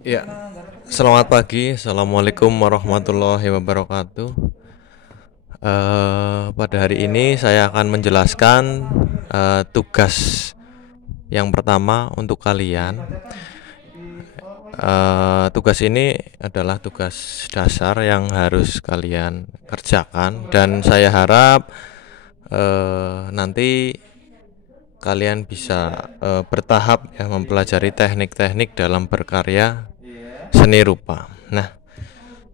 Ya, selamat pagi. Assalamualaikum warahmatullahi wabarakatuh. Pada hari ini saya akan menjelaskan tugas yang pertama untuk kalian. Tugas ini adalah tugas dasar yang harus kalian kerjakan, dan saya harap nanti kalian bisa bertahap ya mempelajari teknik-teknik dalam berkarya seni rupa. Nah,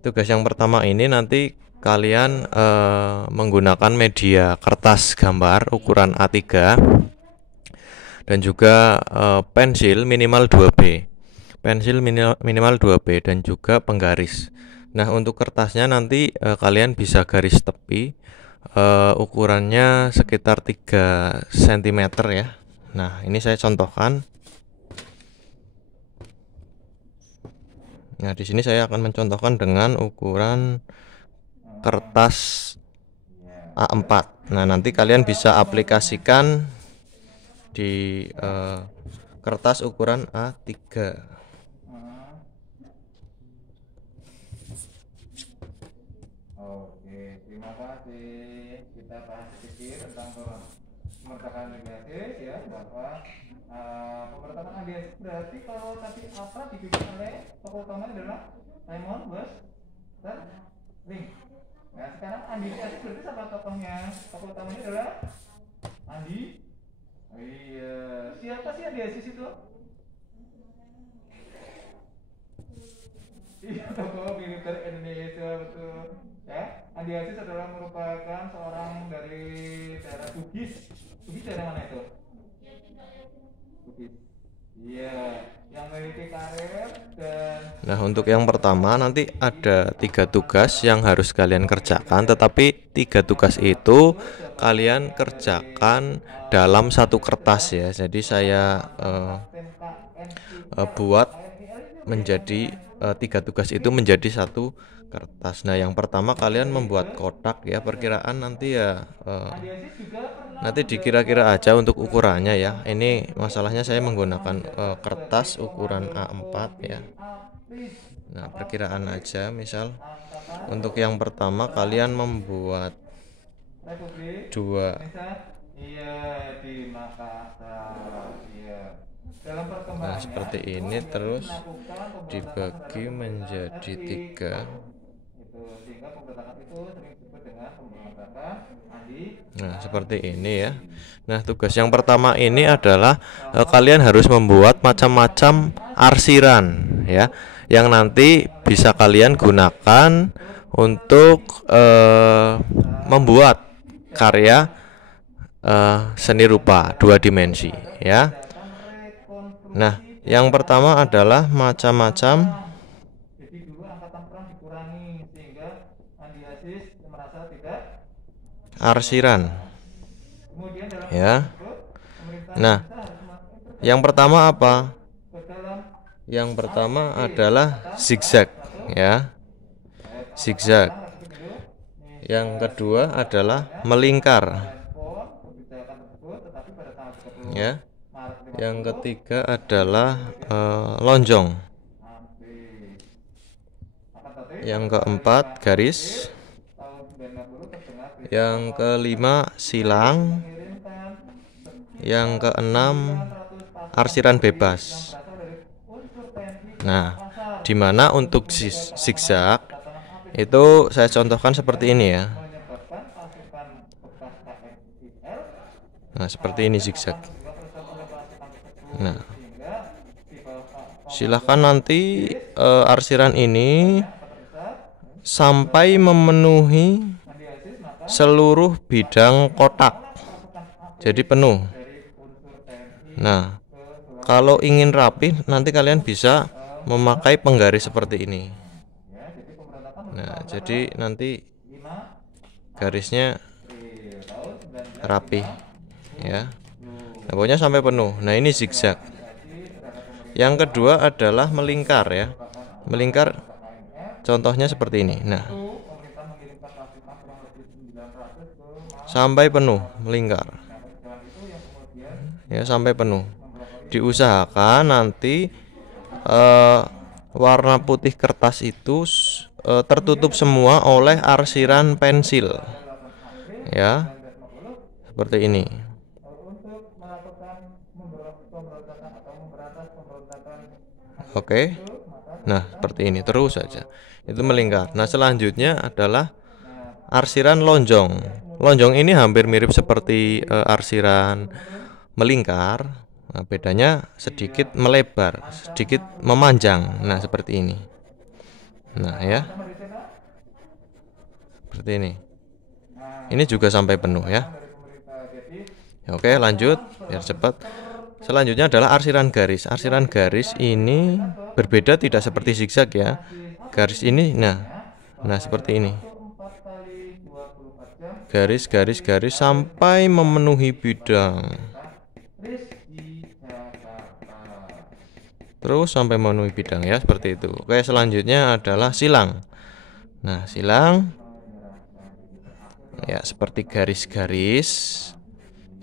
tugas yang pertama ini nanti kalian menggunakan media kertas gambar ukuran A3 dan juga pensil minimal 2B. Pensil minimal 2B dan juga penggaris. Nah, untuk kertasnya nanti kalian bisa garis tepi, ukurannya sekitar 3 cm ya. Nah, ini saya contohkan. Nah, di sini saya akan mencontohkan dengan ukuran kertas A4. Nah, nanti kalian bisa aplikasikan di kertas ukuran A3. Oke, terima kasih. Kita bahas sedikit tentang pemerintahan Andiasis ya, bahwa pemerintahan Andiasis berarti kalau tadi apa dibikin oleh tokoh utamanya adalah Simon West dan Link. Nah, sekarang Andiasis berarti siapa tokohnya? Tokoh utamanya adalah Andi. Oh, iya, siapa sih Andiasis itu? Iya, tokoh militer Indonesia betul. Ya, Andi Aziz adalah merupakan seorang dari daerah Bugis. Bugis daerah mana itu? Bugis. Iya, yang memiliki karir dan. Nah, untuk yang pertama nanti ada 3 tugas yang harus kalian kerjakan, tetapi 3 tugas itu kalian kerjakan dalam satu kertas ya. Jadi saya buat menjadi 3 tugas itu menjadi satu kertas. Nah, yang pertama kalian membuat kotak ya, perkiraan nanti ya nanti dikira-kira aja untuk ukurannya ya. Ini masalahnya saya menggunakan kertas ukuran A4 ya. Nah, perkiraan aja, misal untuk yang pertama kalian membuat Republik 2. Indonesia. Iya, di Makassar. Iya. Dalam Nah, perkembangannya seperti itu ini Andiasis terus melakukan pemberontakan dibagi terhadap pemerintah menjadi RI. 3. Itu sehingga pemberontakan itu sering disebut dengan pemberontakan Andi. Nah, seperti ini ya. Nah, tugas yang pertama ini adalah kalian harus membuat macam-macam arsiran ya, yang nanti bisa kalian gunakan untuk membuat karya seni rupa 2 dimensi ya. Nah, yang pertama adalah macam-macam Jadi dulu angkatan perang dikurangi sehingga Andi Aziz merasa tidak arsiran kemudian dalam ya. tersebut pemerintah Nah, Indonesia harus yang pertama apa? ke dalam Yang pertama adalah zigzag ya. Zigzag. Yang kedua adalah melingkar ya. Yang ketiga adalah lonjong. Yang keempat garis. Yang kelima silang. Yang keenam arsiran bebas. Nah, dimana untuk zigzag itu saya contohkan seperti ini ya. Nah, seperti ini zigzag. Nah, silahkan nanti arsiran ini sampai memenuhi seluruh bidang kotak, jadi penuh. Nah, kalau ingin rapi nanti kalian bisa memakai penggaris seperti ini. Nah, jadi nanti garisnya rapi ya. Nah, pokoknya sampai penuh. Nah, ini zigzag. Yang kedua adalah melingkar ya. Melingkar contohnya seperti ini. Nah, sampai penuh melingkar ya, sampai penuh. Diusahakan nanti eh, warna putih kertas itu tertutup semua oleh arsiran pensil, ya, seperti ini. Untuk melakukan pemberontakan atau memberantas pemberontakan Oke. Nah, seperti ini terus saja. Itu melingkar. Nah, selanjutnya adalah arsiran lonjong. Lonjong ini hampir mirip seperti arsiran melingkar. Nah, bedanya sedikit melebar, sedikit memanjang. Nah, seperti ini. Nah, ya. Seperti ini. Ini juga sampai penuh ya. Oke, lanjut biar cepat. Selanjutnya adalah arsiran garis. Arsiran garis ini berbeda, tidak seperti zigzag ya. Garis ini nah seperti ini. Garis sampai memenuhi bidang. Terus sampai memenuhi bidang ya, seperti itu. Oke, selanjutnya adalah silang. Nah, silang ya seperti garis-garis,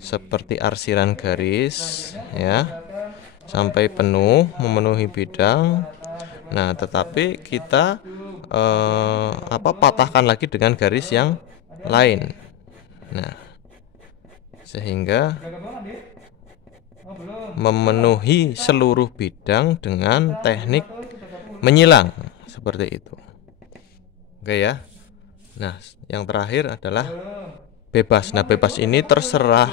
seperti arsiran garis ya, sampai penuh memenuhi bidang. Nah, tetapi kita patahkan lagi dengan garis yang lain. Nah, sehingga memenuhi seluruh bidang dengan teknik menyilang seperti itu. Oke ya. Nah, yang terakhir adalah bebas. Nah, bebas ini terserah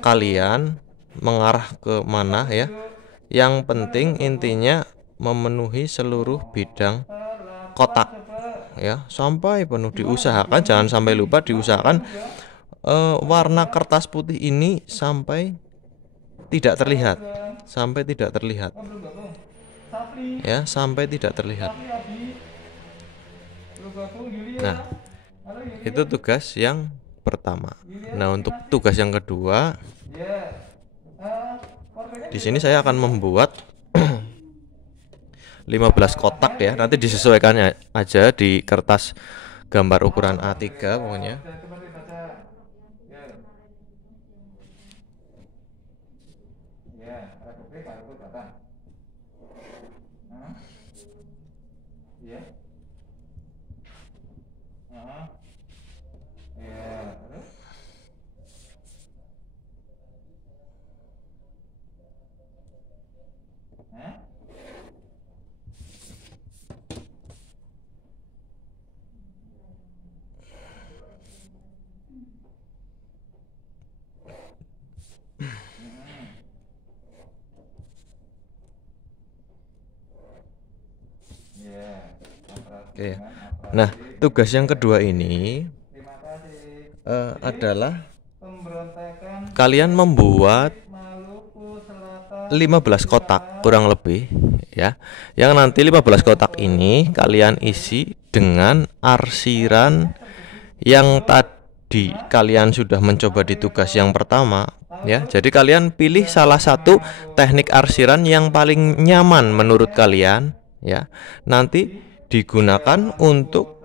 kalian mengarah ke mana ya. Yang penting intinya memenuhi seluruh bidang kotak ya, sampai penuh. Diusahakan jangan sampai lupa, diusahakan warna kertas putih ini sampai tidak terlihat, ya, sampai tidak terlihat. Nah, itu tugas yang pertama. Nah, untuk tugas yang kedua, di sini saya akan membuat 15 kotak ya. Nanti disesuaikan aja di kertas gambar ukuran A3 pokoknya. Oke. Nah, tugas yang kedua ini adalah kalian membuat 15 kotak kurang lebih ya. Yang nanti 15 kotak ini kalian isi dengan arsiran yang tadi kalian sudah mencoba di tugas yang pertama ya. Jadi kalian pilih salah satu teknik arsiran yang paling nyaman menurut kalian ya. Nanti digunakan untuk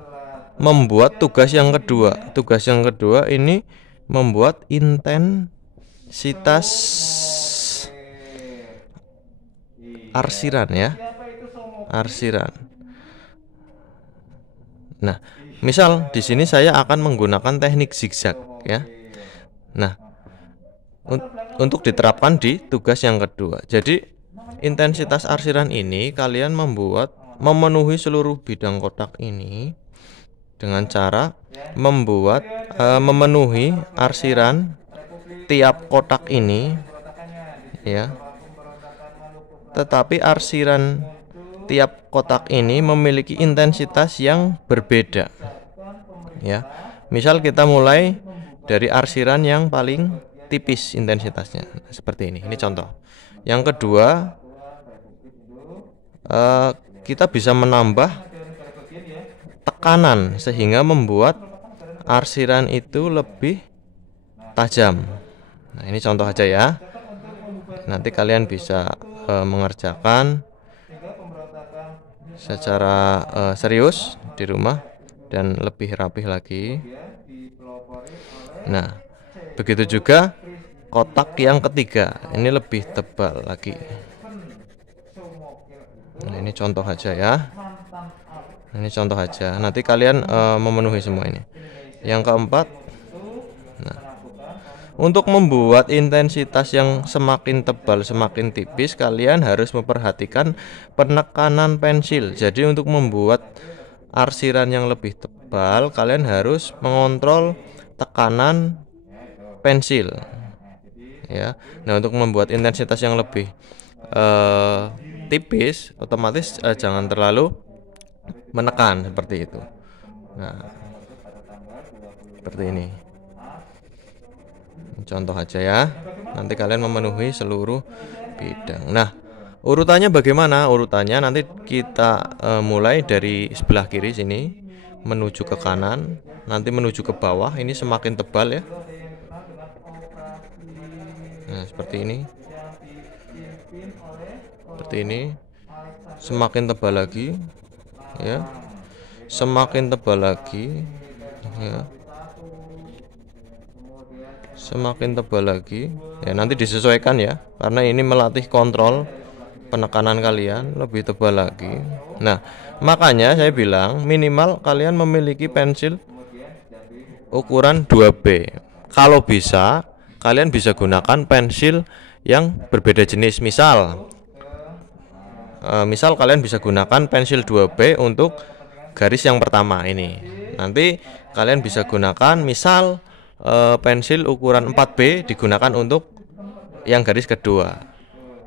membuat tugas yang kedua. Tugas yang kedua ini membuat intensitas arsiran ya. Arsiran. Nah, misal di sini saya akan menggunakan teknik zigzag ya. Nah, untuk diterapkan di tugas yang kedua. Jadi intensitas arsiran ini kalian memenuhi seluruh bidang kotak ini dengan cara membuat memenuhi arsiran tiap kotak ini ya. Tetapi arsiran tiap kotak ini memiliki intensitas yang berbeda ya. Misal kita mulai dari arsiran yang paling tipis intensitasnya seperti ini. Ini contoh. Yang kedua, kita bisa menambah tekanan sehingga membuat arsiran itu lebih tajam. Nah, ini contoh aja ya. Nanti kalian bisa mengerjakan secara serius di rumah dan lebih rapih lagi. Nah, begitu juga kotak yang ketiga. Ini lebih tebal lagi. Nah, ini contoh aja ya. Ini contoh aja. Nanti kalian memenuhi semua ini. Yang keempat, nah, untuk membuat intensitas yang semakin tebal, semakin tipis, kalian harus memperhatikan penekanan pensil. Jadi untuk membuat arsiran yang lebih tebal, kalian harus mengontrol tekanan pensil. Ya. Nah, untuk membuat intensitas yang lebih tipis, otomatis jangan terlalu menekan seperti itu. Nah, seperti ini. Contoh aja ya. Nanti kalian memenuhi seluruh bidang. Nah, urutannya bagaimana? Urutannya nanti kita mulai dari sebelah kiri sini menuju ke kanan, nanti menuju ke bawah. Ini semakin tebal ya. Nah, seperti ini. Seperti ini. Semakin tebal lagi ya. Semakin tebal lagi ya. Semakin tebal lagi ya, nanti disesuaikan ya, karena ini melatih kontrol penekanan kalian lebih tebal lagi. Nah, makanya saya bilang minimal kalian memiliki pensil ukuran 2B. Kalau bisa kalian bisa gunakan pensil yang berbeda jenis. Misal kalian bisa gunakan pensil 2B untuk garis yang pertama ini. Nanti kalian bisa gunakan misal pensil ukuran 4B digunakan untuk yang garis kedua.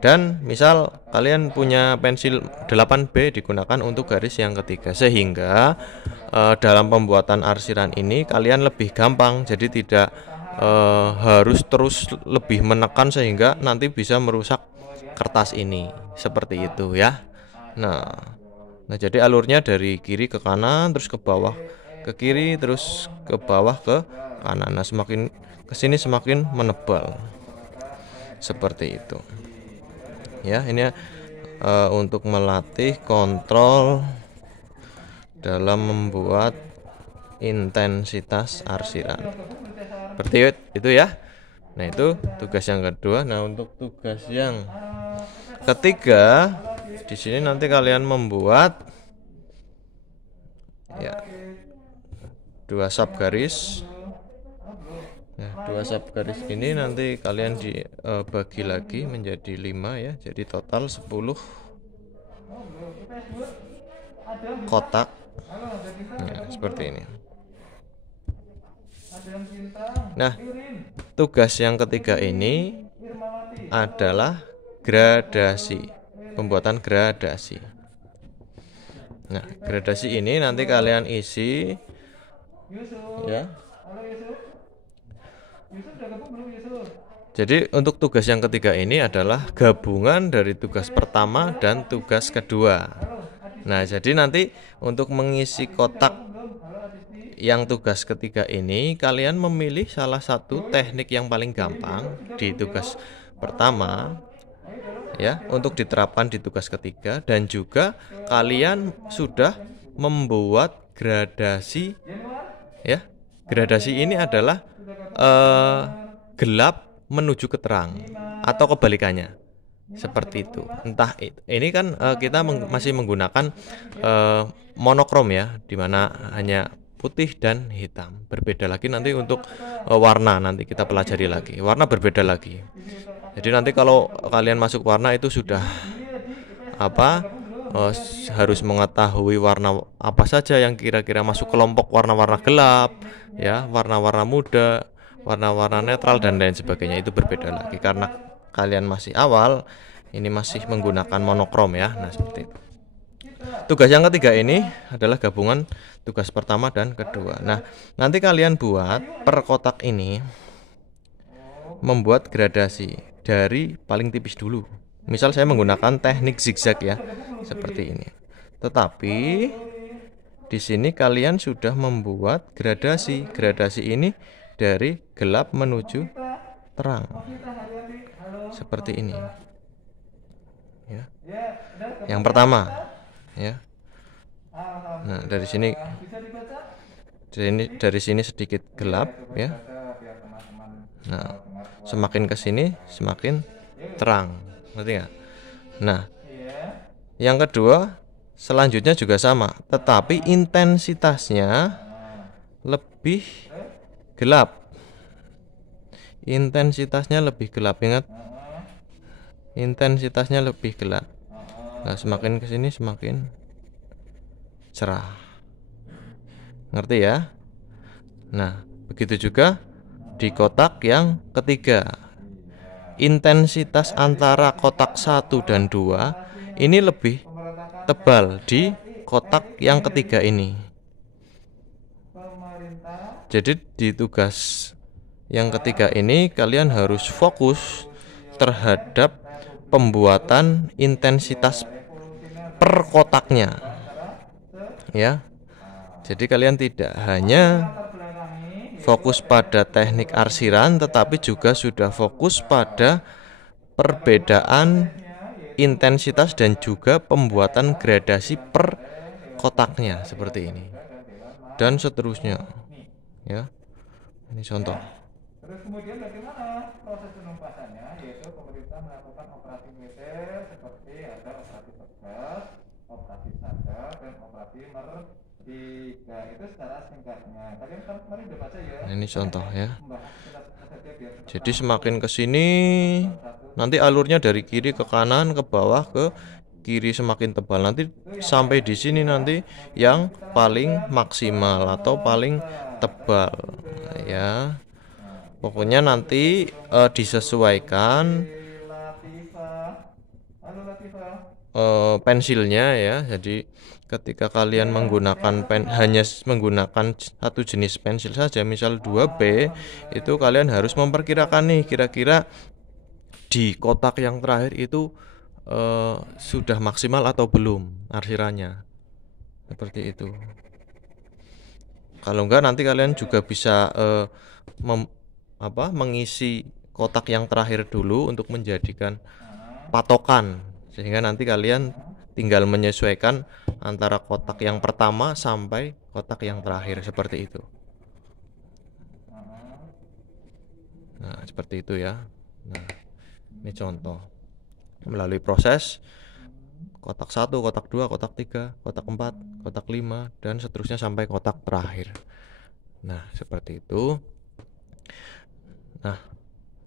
Dan misal kalian punya pensil 8B digunakan untuk garis yang ketiga. Sehingga dalam pembuatan arsiran ini kalian lebih gampang. Jadi tidak harus terus lebih menekan sehingga nanti bisa merusak kertas ini. Seperti itu ya. Nah, jadi alurnya dari kiri ke kanan, terus ke bawah ke kiri, terus ke bawah ke kanan. Nah, semakin kesini semakin menebal. Seperti itu. Ya, ini untuk melatih kontrol dalam membuat intensitas arsiran. Seperti itu ya. Nah, itu tugas yang kedua. Nah, untuk tugas yang ketiga, di sini nanti kalian membuat ya 2 sub garis. Nah, 2 sub garis ini nanti kalian dibagi lagi menjadi 5 ya. Jadi total 10 kotak. Nah, seperti ini. Nah, tugas yang ketiga ini adalah gradasi, pembuatan gradasi. Nah, gradasi ini nanti kalian isi ya. Jadi untuk tugas yang ketiga ini adalah gabungan dari tugas pertama dan tugas kedua. Nah, jadi nanti untuk mengisi kotak yang tugas ketiga ini, kalian memilih salah satu teknik yang paling gampang di tugas pertama ya, untuk diterapkan di tugas ketiga. Dan juga kalian sudah membuat gradasi ya. Gradasi ini adalah gelap menuju ke terang atau kebalikannya. Seperti itu. Entah ini kan kita masih menggunakan monokrom ya, dimana hanya putih dan hitam. Berbeda lagi nanti untuk warna, nanti kita pelajari lagi. Warna berbeda lagi. Jadi nanti kalau kalian masuk warna itu sudah harus mengetahui warna apa saja yang kira-kira masuk kelompok warna-warna gelap ya, warna-warna muda, warna-warna netral dan lain sebagainya. Itu berbeda lagi karena kalian masih awal, ini masih menggunakan monokrom ya. Nah, seperti itu. Tugas yang ketiga ini adalah gabungan tugas pertama dan kedua. Nah, nanti kalian buat per kotak ini membuat gradasi dari paling tipis dulu. Misal saya menggunakan teknik zigzag ya, seperti ini. Tetapi di sini kalian sudah membuat gradasi. Gradasi ini dari gelap menuju terang. Seperti ini. Ya. Yang pertama ya. Nah, dari sini sedikit gelap ya. Nah, semakin ke sini semakin terang. Ngerti nggak? Nah, Yang kedua, selanjutnya juga sama, tetapi intensitasnya lebih gelap. Intensitasnya lebih gelap, ingat. Intensitasnya lebih gelap. Nah, semakin kesini semakin cerah. Ngerti ya? Nah, begitu juga di kotak yang ketiga. Intensitas antara kotak 1 dan 2 ini lebih tebal di kotak yang ketiga ini. Jadi di tugas yang ketiga ini kalian harus fokus terhadap pembuatan intensitas per kotaknya. Ya. Jadi kalian tidak hanya fokus pada teknik arsiran, tetapi juga sudah fokus pada perbedaan intensitas dan juga pembuatan gradasi per kotaknya seperti ini dan seterusnya ya. Ini contoh. Terus kemudian bagaimana proses penumpasannya, yaitu pemerintah melakukan operasi militer seperti ada operasi tegas, operasi sadar, dan operasi merdeka. Itu secara singkatnya. Kalian kan kemarin udah baca ya. Nah, ini contoh ya. Jadi semakin ke sini nanti alurnya dari kiri ke kanan ke bawah ke kiri semakin tebal. Nanti sampai di sini nanti yang paling maksimal atau paling tebal ya. Pokoknya nanti disesuaikan pensilnya ya. Jadi ketika kalian menggunakan hanya menggunakan satu jenis pensil saja, misal 2B, itu kalian harus memperkirakan nih kira-kira di kotak yang terakhir itu sudah maksimal atau belum arsirannya. Seperti itu. Kalau enggak nanti kalian juga bisa mengisi kotak yang terakhir dulu untuk menjadikan patokan, sehingga nanti kalian tinggal menyesuaikan antara kotak yang pertama sampai kotak yang terakhir seperti itu. Nah, seperti itu ya. Nah, ini contoh melalui proses kotak 1, kotak 2, kotak 3, kotak 4, kotak 5 dan seterusnya sampai kotak terakhir. Nah, seperti itu. Nah,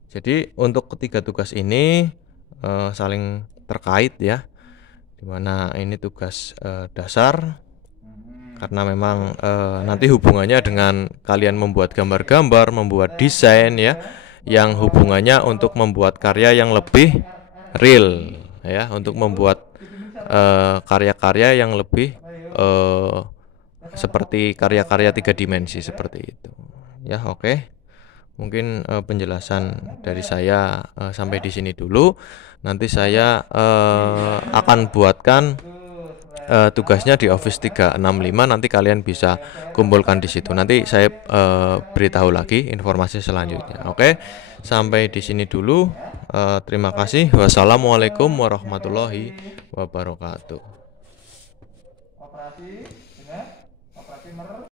jadi untuk ketiga tugas ini saling terkait ya, dimana ini tugas dasar karena memang nanti hubungannya dengan kalian membuat gambar-gambar, membuat desain ya, yang hubungannya untuk membuat karya yang lebih real ya, untuk membuat karya-karya yang lebih seperti karya-karya 3 dimensi seperti itu ya. Oke. Mungkin penjelasan dari saya sampai di sini dulu. Nanti saya akan buatkan tugasnya di Office 365. Nanti kalian bisa kumpulkan di situ. Nanti saya beritahu lagi informasi selanjutnya. Oke, sampai di sini dulu. Terima kasih. Wassalamualaikum warahmatullahi wabarakatuh.